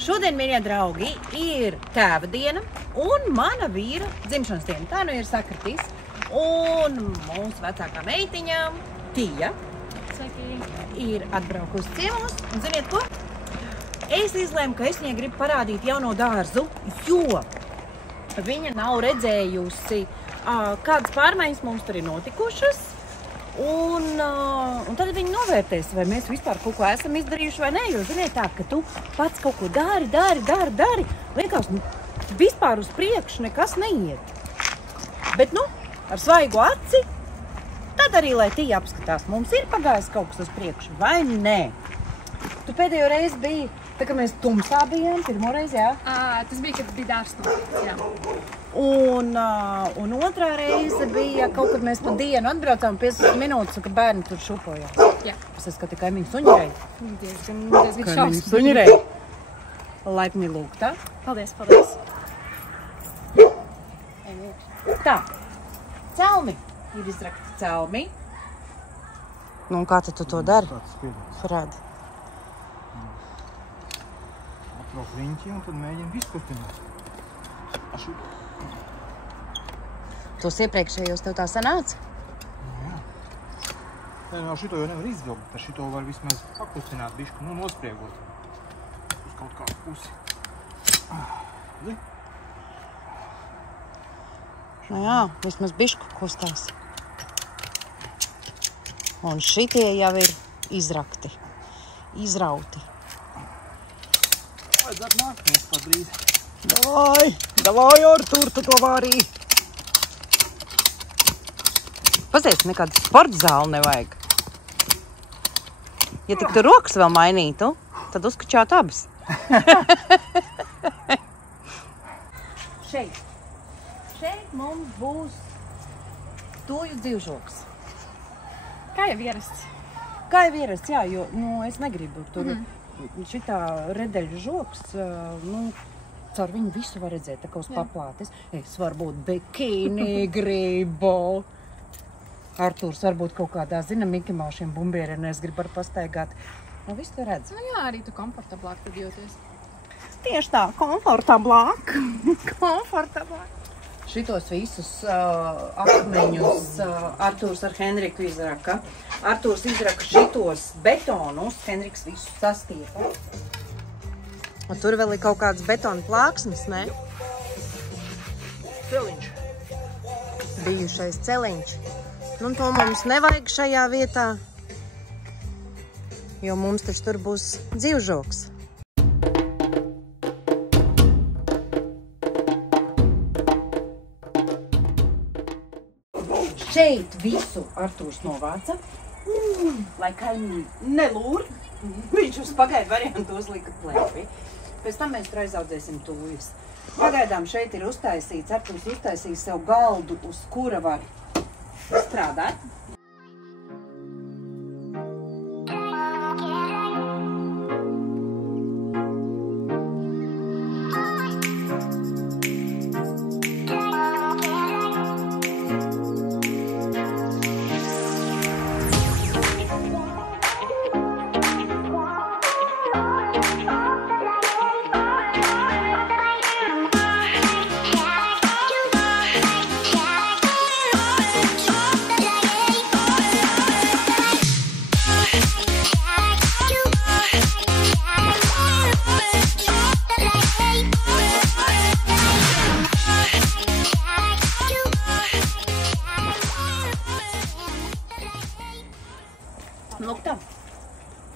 Šodien, mīļie draugi, ir tēva diena un mana vīra dzimšanas diena. Tā nu ir sakritīs. Un mūsu vecākā meitiņa, Tija, ir atbraukusi ciemos. Un ziniet ko? Es izlēmu, ka es viņai gribu parādīt jauno dārzu, jo viņa nav redzējusi, kādas pārmaiņas mums tur ir notikušas. Un tad viņi novērtēs, vai mēs vispār kaut ko esam izdarījuši vai nē, jo ziniet tā, ka tu pats kaut ko dari, vienkārši vispār uz priekšu nekas neiet. Bet, ar svaigu aci, tad arī, lai Tija apskatās, mums ir pagājis kaut kas uz priekšu, vai nē? Tu pēdējo reizi biji, tā kā mēs tumsā bijām, pirmo reizi, jā? Tas bija, kad bija dārsnums, jā. Un otrā reize bija kaut kad mēs pa dienu atbraucām 15 minūtes, un kad bērni tur šupojās. Jā. Es skatīju kaimiņu suņirei. Diezgan Kaimiņu suņirei. Laipni lūgtā. Paldies. Tā. Celmi. Ir izrakti celmi. Nu, un kā tu to dari? Parādi. Atrok riņķi un tad mēģina viskustināt. Tos iepriekšējos tev tā sanāca? Jā. Nē, šito jau nevar izvilkt, tad šito var vismaz pakustināt bišku, nospriegot uz kaut kādu pusi. Nu jā, vismaz bišku kustās. Un šitie jau ir izrakti, izrauti. Vajadzētu nākties padrīz. Davai, Artur, tu to varī. Pazies, nekādu sporta zāli nevajag. Ja tik tu rokas vēl mainītu, tad uzkačāt abas. Šeit mums būs tuju dzīvžoks. Kā jau ierasts? Kā jau ierasts, jā, jo es negribu tur šitā redeļu žoks, caur viņu visu var redzēt, tā kā uz paplātes. Es varbūt bikini gribu. Artūrs varbūt kaut kādā, Mikimaušiem bumbieriem, es gribu ar pastaigāt. Viss tu redz. Nu jā, arī tu komfortablāk tad jūties. Tieši tā, komfortablāk. Šitos visus akmeņus Artūrs ar Henriku izraka. Artūrs izraka šitos betonus, Henriks visus sastiepa. Un tur vēl ir kaut kāds betona plāksnes, ne? Celiņš. Bijušais celiņš. Nu, to mums nevajag šajā vietā, jo mums taču tur būs dzīvžoks. Šeit visu Artūrs novāca, lai kaimiņi nelūr. Viņš uz pagaidu variantu uzlika plēvi. Pēc tam mēs tur aizaudzēsim tūjas. Pagaidām šeit ir uztaisīts, Artūrs uztaisīs sev galdu, uz kura var strādāt.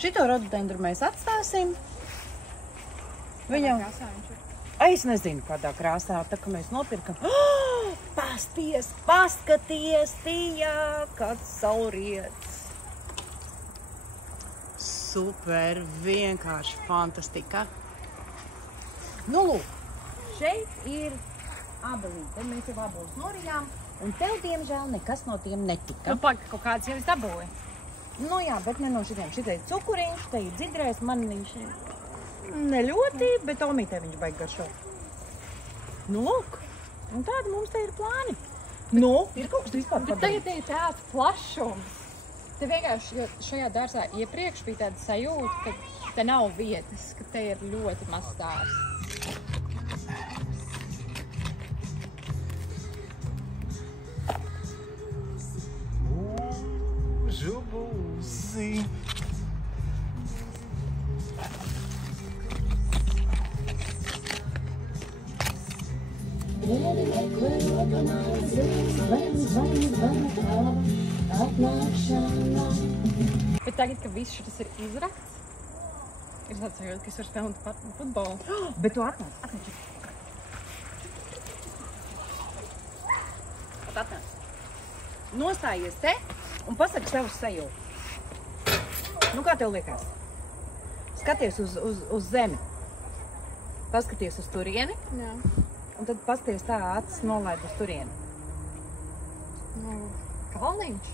Šito rododendru mēs atstāsim. Viņam... Krāsā viņš ir. Es nezinu, kādā krāsā, tā kā mēs nopirkam. Pasties, paskaties, Tija, kāds sauriets. Super, vienkārši fantastika. Nu, lūk, šeit ir abelīte. Mēs jau abos norijām, un tev, diemžēl, nekas no tiem netika. Nu, pag, kaut kāds jau es dabūju. Nu jā, bet ne no šitiem. Šitai cukuriņš, te ir dzidrais, man viņš ne ļoti, bet omītē viņš baigi garšo. Nu, lūk, un tādi mums te ir plāni. Nu, ir kaut kas vispār Bet tagad ir tāds plašums. Te vienkārši šajā dārzā iepriekš bija tāda sajūta, ka te nav vietas, ka te ir ļoti maz dārs. Žubuzi. Bet tagad, ka viss šis ir izrakts, ir tāds sajūta, ka es varu spēlēt futbolu. Bet tu atnāc. Atnāc. Nostājies te un pasaki savu sajūtu. Nu, kā tev liekas? Skaties uz zemi. Paskaties uz turieni. Jā. Un tad pasties tā acis nolaid uz turieni. Nu, kalniņš.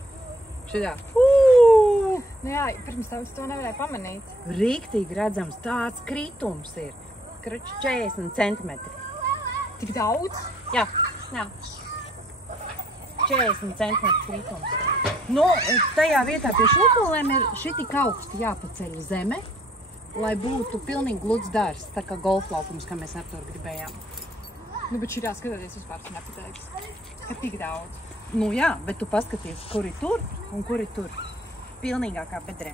Šitā. Nu jā, pirms tam es to nevarēju pamanīt. Rīktīgi redzams tāds kritums ir. 40 centimetri. Tik daudz? Jā. 40 centimetri kritums. Nu, tajā vietā pie šūpolēm ir šitik augsti jāpaceļ zeme, lai būtu pilnīgi gluds dārs, tā kā golflaukums, kā mēs ar to gribējām. Nu, bet šitā skatoties vispār tu nepateiks, ka tik daudz. Nu jā, bet tu paskaties, kuri tur un kuri tur. Pilnīgākā bedrē.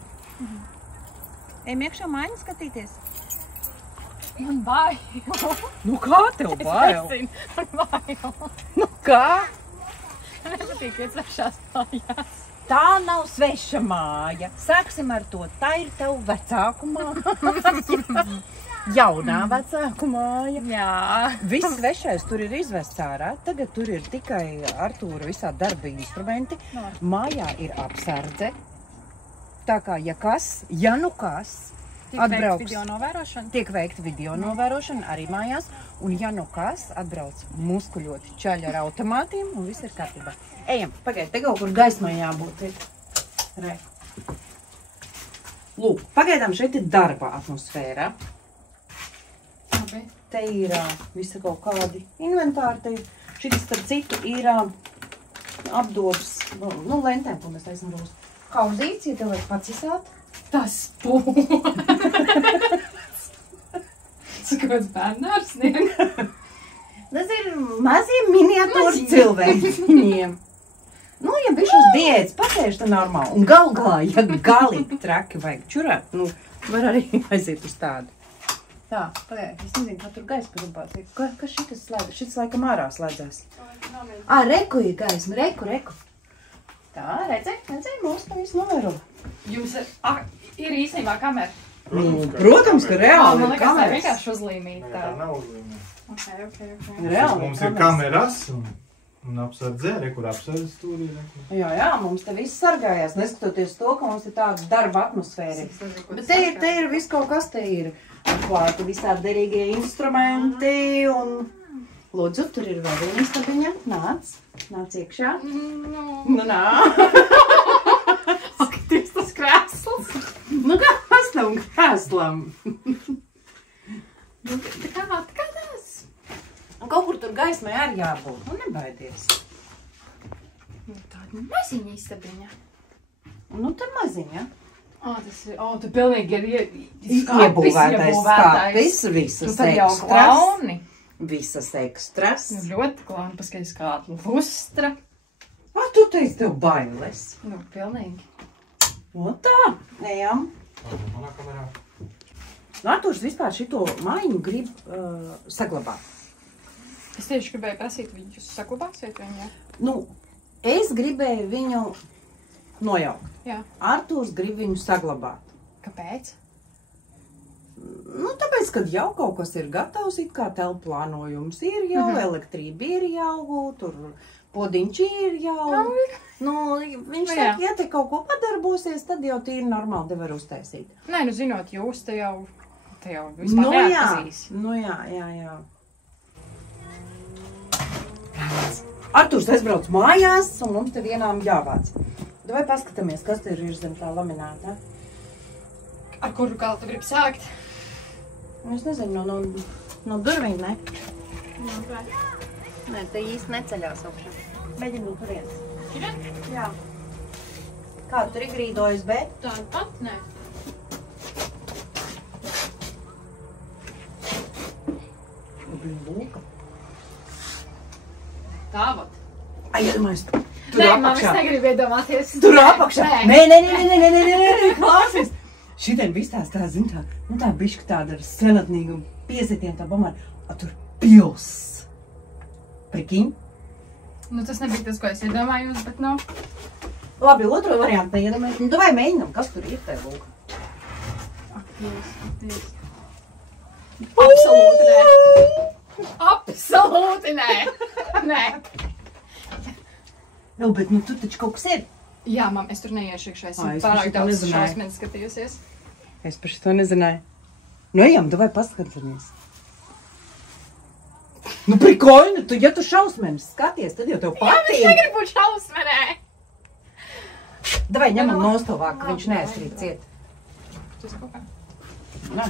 Ejam iekšā mājiņu skatīties. Man bail. Nu kā tev bail? Es nezinu, man bail. Nu kā? Man nepatīk iet svešās mājās. Tā nav sveša māja. Sāksim ar to. Tā ir tev vecāku māja. Jaunā vecāku māja. Jā. Viss svešais tur ir izvests ārā. Tagad tur ir tikai Artūra visā darba instrumenti. Mājā ir apsardze. Tā kā, ja nu kas, atbrauks. Tiek veikta video novērošana arī mājās. Un ja nu kas, atbrauc muskuļoti čaļi ar automātiem un viss ir kārtībā. Ejam, pagaid, te kaut kur gaismai jābūt. Re. Lūk, pagaidām šeit ir darba atmosfēra. Te ir visi kaut kādi inventāri. Šitas, starp citu, ir apdobs, nu, lentēm, ko mēs taisam rūs. Kauzīts, ja tev vajag pacisāt. Tas pūs. Tas kāds bērnārs snieg. Tas ir maziem miniatūri cilvēki viņiem. Nu, ja bišķi uz diētas pasēž, tad normāli. Un galā, ja galīgi traki vajag čurāt, nu, var arī aiziet uz tādu. Tā, pagaid, es nezinu, kā tur gaisma rupās. Kas šitas slēdz? Šitas laikam ārā slēdzās. Reku ir gaisma, reku. Tā, redzēji, mūs tā visu novēro. Jums ir īstenībā kamera. Protams, ka reāli Man ir liekas, tā kameras. vienkārši uzlīmīt. Tā nav uzlīmē. Ok. Reāli Mums ir kameras un apsardzē, kur apsardzes stūrī. Jā, mums te viss sargājās, neskatoties to, ka mums ir tāda darba atmosfēra. Bet te ir viss kaut kas, te ir atklāti visādi derīgie instrumenti un... Lūdzu, tur ir vēl viena istabiņa. Nāc iekšā. Nu, nā. Skaties tas krēsls. Nu, kas tam krēslam? Tā kā tas. Un kaut kur tur gaismai arī jābūt. Nu, nebaidies. Tāda maziņa istabiņa. Nu, te maziņa. Tas ir, tu pilnīgi ir Iebūvētais skapis, visas Tu tad jau ekstras. klauni. Visas ekstras. Ļoti klauni, paskaties kāda lustra. Tu teici, tev bailes. Nu, pilnīgi. O tā, ejam. Manā kamerā. Artūrs vispār šito mājiņu grib saglabāt. Es tieši gribēju prasīt, viņus saglabāsiet viņu? Nu, es gribēju viņu nojaukt. Jā. Artūrs grib viņu saglabāt. Kāpēc? Nu, tāpēc, kad jau kaut kas ir gatavs, it kā telpu plānojums ir jau, elektrība ir jau, tur podiņš ir jau. Nu, viņš saka, ja te kaut ko padarbosies, tad jau tīri normāli te var uztaisīt. Nē, nu zinot, jūs te jau vispār neatpazīs. Nu jā. Artūrs aizbrauc mājās, un mums te vienām jāvāc. Vai paskatāmies, kas te ir zem tā laminēta? Ar kuru galu tu gribi sākt? Es nezinu, no durvīm, ne? Nē. Nē, te īsti neceļās augšā. Mēģinu no turienes. Jā. Kā tur ir grīdojas, bet? Tāda pat, nē. Lūka. Tāvat. Ai, iedomājies, tur Nē, man apakšā. es negribu iedomāties. Tur apakšā. Nē. Nē, klausies. Šitien viss tā, zin tā, nu tā bišķi tāda ar senatnīgu piesitiem tā bomāri. A tur pils. Prikiņ? Nu, tas nebija tas, ko es iedomājos, bet nu. Labi, otro variantu neiedomājies. Nu, davai mēģinam, kas tur ir tev, Lūka. Aktīvs. Absolūti nē. Absolūti nē. Nē. Nu, bet nu tur taču kaut kas ir. Jā, mam, es tur neiešu iekšā. Ai, Esmu es pārāk par šito daudz nezināju. šausmens skatījusies. Es par šito nezināju. Nu, ejam, davai paskatāmies. Nu, prikoļni, ja tu šausmenis skaties, tad jau tev Es patīk. negribu būt šausmenē. Davai ņemam nostovāk, ka viņš neaizkrīt ciet. Tas kaut kā. Nē.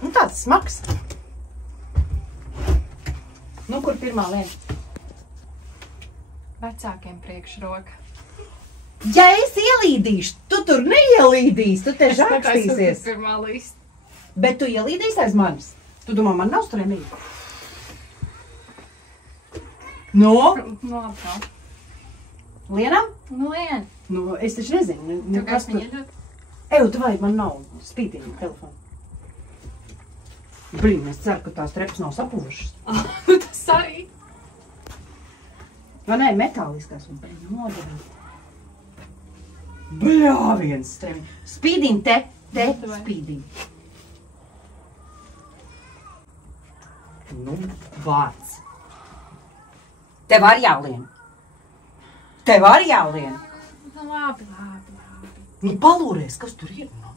Nu, tāds smags. Nu, kur pirmā lieta? Vecākiem priekšroka. Ja es ielīdīšu, tu tur neielīdīsi, tu te žākstīsies. Pirmā līst. Bet tu ielīdīsi aiz manis. Tu domā, man nav stremīgi? No? Nu, labi. Lienam? Nu, lien. Nu, es taču nezinu. Tu kāds viņu iedod? Eju, tu vai, man nav spītīgi telefonu. Blīn, es ceru, ka tās trepas nav sapuvušas. Tas arī. Vai nē, metāliskās un nodevīt. Bļā, viens stremi. Spīdīn te spīdīn. Nu, vārds. Tev arī jālien. Tev arī jālien. Nu, labi. Nu, palūries, kas tur ir? Nu?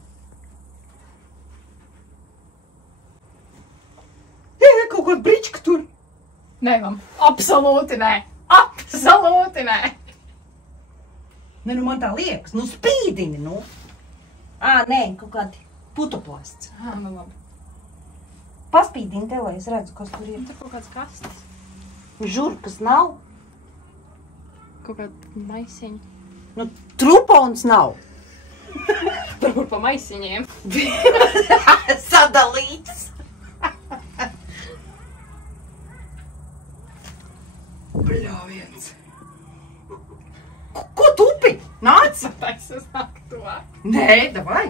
Kaut kāda brička tur. Nē, mam. Absolūti nē. Absolūti nē. Ne, nu man tā liekas. Nu, spīdini, nu. Nē, kaut kādi putoplasts. Nu, labi. Paspīdini te, lai es redzu, kas tur ir. Tur kaut kāds kastes. Žurkas nav. Kaut kāda maisiņa. Nu, trupons nav. Varbūt pa maisiņiem. Sadalīts. Bļāviens. Ko tupi? Nāc? Tas uznāk tuvāk. Nē, davai.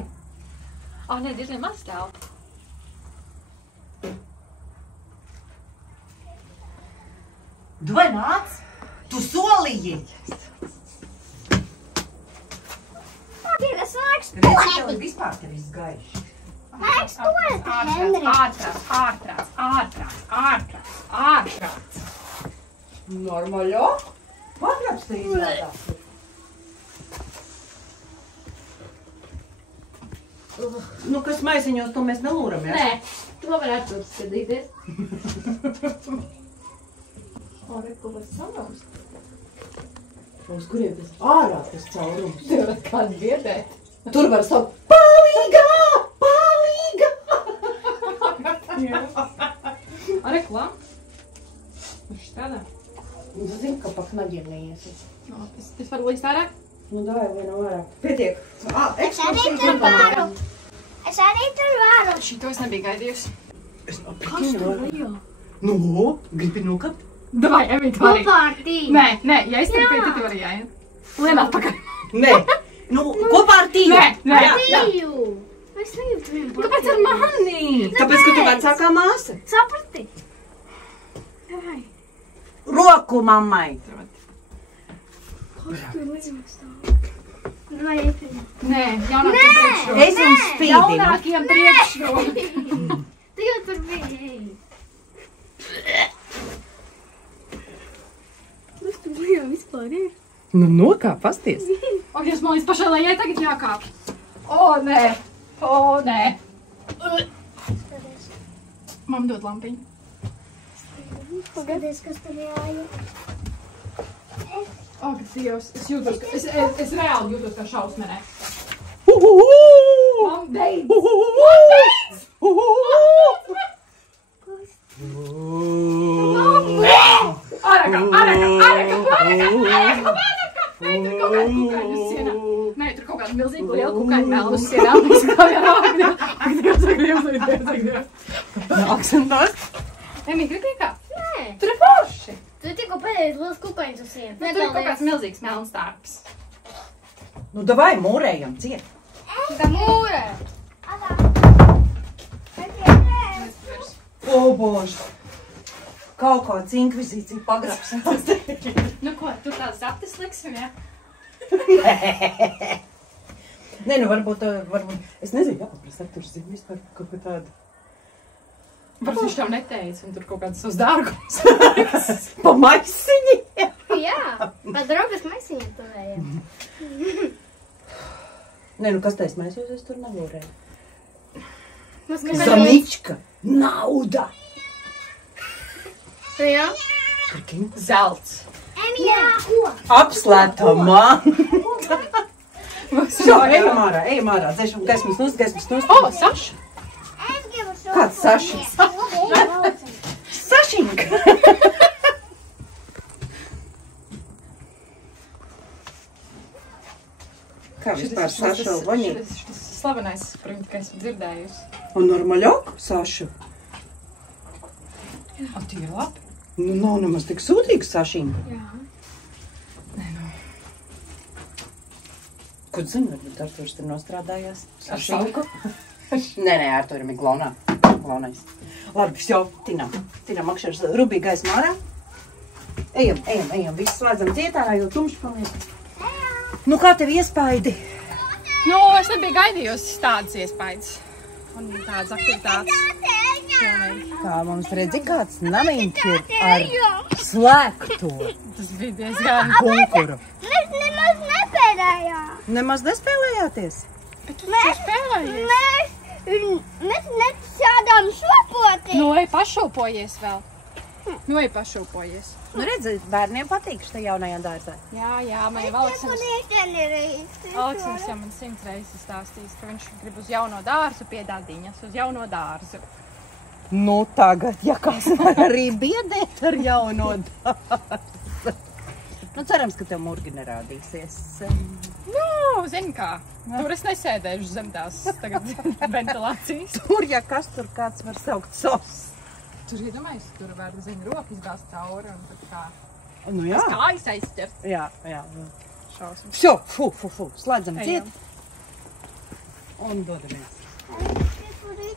Nē, diezgan maz stāv. Davai nāc. Tu solīji. Tas laiks Redzi, tev vispār te viss gaišs. Laiks tuēt, Henrik. Ārprāts. Normalļo. Pagrabs te izrādās. Nu, kas maisiņos, to mēs nelūram, jā? Nē, to varētu skatīties. Rekulēs savrums. Uz kuriem tas ārā tas caurums? Tur varat kādu biedēt. Tur var saukt palīgā! Palīgā! Reklā. Viņš strādā. Nu, zinu, ka pa knaģiem neiesies. Es varu līst ārā? Nu, dāj, viena vairāk. Pietiek. Es arī tur varu. Es arī tur varu. Šito es nebiju gaidījusi. Es apikinu. Nu, gribi nokapt? Davai, Emīt, vari. Kopā ar tīm. Nē, ja es tev pietu, tu vari jāiet. Lien atpakaļ. Nē. Nu, kopā ar tīju. Nē. Jā. Tīju. Es negribu tur vienkārši. Kāpēc ar mani? Tāpēc, ka tu vecākā māsa. Saprati? Roku mammai. Vai ēpini? Nē, jaunākiem priekšroku. Es jums spīdinu. Jaunākiem priekšroku. Tu jau tur biji. Kas tur bija vispār ir? Nu, nokāp, pasties. O, jūs man līdz pašai lejai tagad jākāp. O, nē. Mam dod lampiņu. Skaties, kas tur jāja. O, kas Dievs, es jūtos, es reāli jūtos kā šausmenē. Mam, beidz! Ārā! Nē, tur kaut Uz sienām, Nāks un tas. Emī, gribi iekāpt? Nē. Tur ir forši. Tu tikko pēdējais liels kukaiņš uz sienas. Tur ir kaut kāds milzīgs melns tārps. Nu, davai, mūrējam, ciet. Tā mūrē. O, bože. Kaut kāds inkvizīcija pagrabs. Nu ko, tur tāds zaptis liksim, ja? Nē, nu varbūt, es nezinu, jāpaprast, tur zinu vispār kaut ko tādu. Varbūt viņš tev neteica, un tur kaut kāds savs dārgums. Pa maisiņi. Jā, pa draugas maisiņu tuvējām. Nē, nu kas tais maisos, es tur nevorēju. Zanička. Nauda. Jā. Zelts. Jā. Apslēta man. Jā, ejam ārā, dzēšam gaismas nost. O, Saša. Kāds Sašs? Sašinka. Kā vispār Saša Loņi? Šis slavenais, ka esmu dzirdējusi. Un normalāk Sašu? O, tie ir labi. Nu, nav nemaz tik sūtīgs Sašinka. Jā. Nē, nu. Ko tu zini, varbūt Arturs tur nostrādājās? Ar salku? Nē, Arturim ir glaunais. Labi, jau, Tinām akšars rubī gaismā ārā. Ejam, visu slēdzam cietā, jo tumšs paliek. Nu, kā tev iespaidi? Nu, es nebiju gaidījusi tādas iespējas. Un tādas aktivitātes. Pilnīgi. Kā mums redzi, kāds namiņš ir ar slēgto Tas bija diezgan punkuru. Mēs nemaz nepēdējām. Nemaz nespēlējāties? Bet tu taču spēlējies. Mēs nesādām šopoties. Nu, ej pašūpojies vēl. Nu, redzi, bērniem patīk šitā jaunajā dārzā. Jā, man jau Aleksandrs jau man 100 reizes stāstījis, ka viņš grib uz jauno dārzu piedādiņas, uz jauno dārzu. Nu, tagad, ja kāds var arī biedēt ar jauno dārzu. Nu, cerams, ka tev murgi nerādīsies. Nu, zini kā, tur es nesēdēšu zem tās tagad ventilācijas. Tur, ja kas tur kāds var saukt sos. Tur iedomājies, tur var, zini, roku izbāzt cauri un tad tā. Nu, jā. Kājas aizķert. Jā. Šausmas. Šo, slēdzam Ejam. ciet. Un dodamies. Tur ir